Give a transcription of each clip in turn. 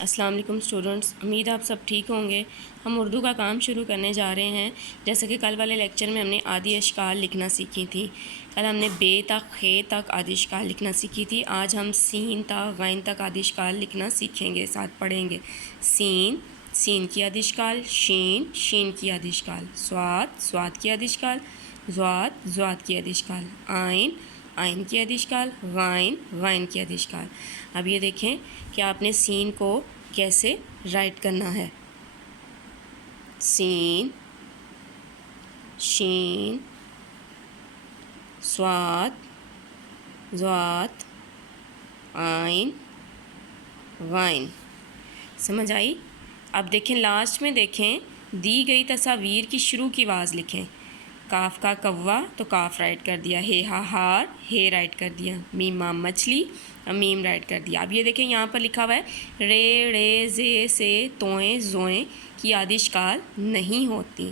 السلام علیکم اسٹوڈنٹس، امید آپ سب ٹھیک ہوں گے۔ ہم اردو کا کام شروع کرنے جا رہے ہیں۔ جیسا کہ کل والے لیکچر میں ہم نے آدھی اشکال لکھنا سیکھی تھی۔ کل ہم نے بے تک خے تک آدھی اشکال لکھنا سیکھی تھی۔ آج ہم سین تک غین تک آدھی اشکال لکھنا سیکھیں گے، ساتھ پڑھیں گے۔ سین، سین کی آدھی اشکال، شین، شین کی آدھی اشکال، صاد، صاد کی آدھی اشکال، ضاد، ضاد کی آدھی اشکال، عین، عین کی آدھی اشکال، غین، غین کی آدھی اشکال۔ اب یہ دیکھیں کہ آپ نے سین کو کیسے رائٹ کرنا ہے۔ سین، شین، صاد، ضاد، عین، غین۔ سمجھ آئی؟ اب دیکھیں لاسٹ میں دیکھیں دی گئی تصاویر کی شروع کی آواز لکھیں۔ کاف کا کوا تو کاف رائٹ کر دیا، ہے ہا ہار ہے رائٹ کر دیا، میم مام مچھلی میم رائٹ کر دیا۔ اب یہ دیکھیں یہاں پر لکھا ہوا ہے رے ڑے زے سے توئیں زوئیں کی آدھی اشکال نہیں ہوتی۔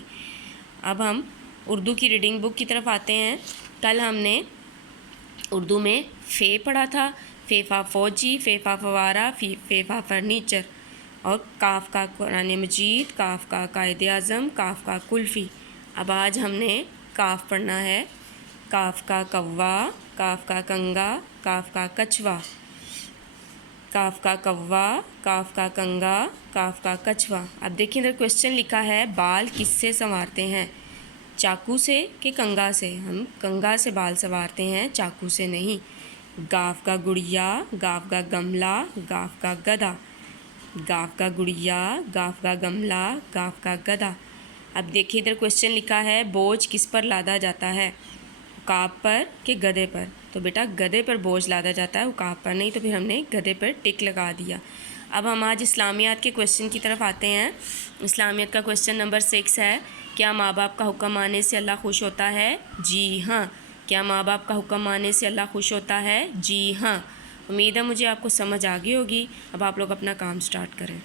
اب ہم اردو کی ریڈنگ بک کی طرف آتے ہیں۔ کل ہم نے اردو میں فے پڑھا تھا، فے فا فوجی، فے فا فوارہ، فے فا فرنیچر، اور کاف کا قرآن مجید، کاف کا قائد اعظم، کاف کا کلفی۔ اب آج ہم نے کاف پڑھنا ہے۔ کاف کا کوا، کاف کا کنگا، کاف کا کچھوا، کاف کا کوا، کاف کا کنگا، کاف کا کچھوا۔ اب دیکھیں ادھر کوشچن لکھا ہے بال کس سے سنوارتے ہیں؟ چاقو سے کہ کنگا سے؟ ہم کنگا سے بال سنوارتے ہیں، چاقو سے نہیں۔ گاف کا گڑیا، گاف کا گملہ، گاف کا گدھا، گاف کا گڑیا، گاف کا گملہ، گاف کا گدھا۔ اب دیکھیے ادھر کوشچن لکھا ہے بوجھ کس پر لادا جاتا ہے؟ عقاب پر کہ گدھے پر؟ تو بیٹا گدھے پر بوجھ لادا جاتا ہے، عقاب پر نہیں، تو پھر ہم نے گدھے پر ٹک لگا دیا۔ اب ہم آج اسلامیات کے کوشچن کی طرف آتے ہیں۔ اسلامیات کا کوشچن نمبر 6 ہے، کیا ماں باپ کا حکم ماننے سے اللہ خوش ہوتا ہے؟ جی ہاں۔ کیا ماں باپ کا حکم ماننے سے اللہ خوش ہوتا ہے؟ جی ہاں۔ امید ہے مجھے آپ کو سمجھ آ گئی ہوگی۔ اب آپ لوگ اپنا کام سٹارٹ کریں۔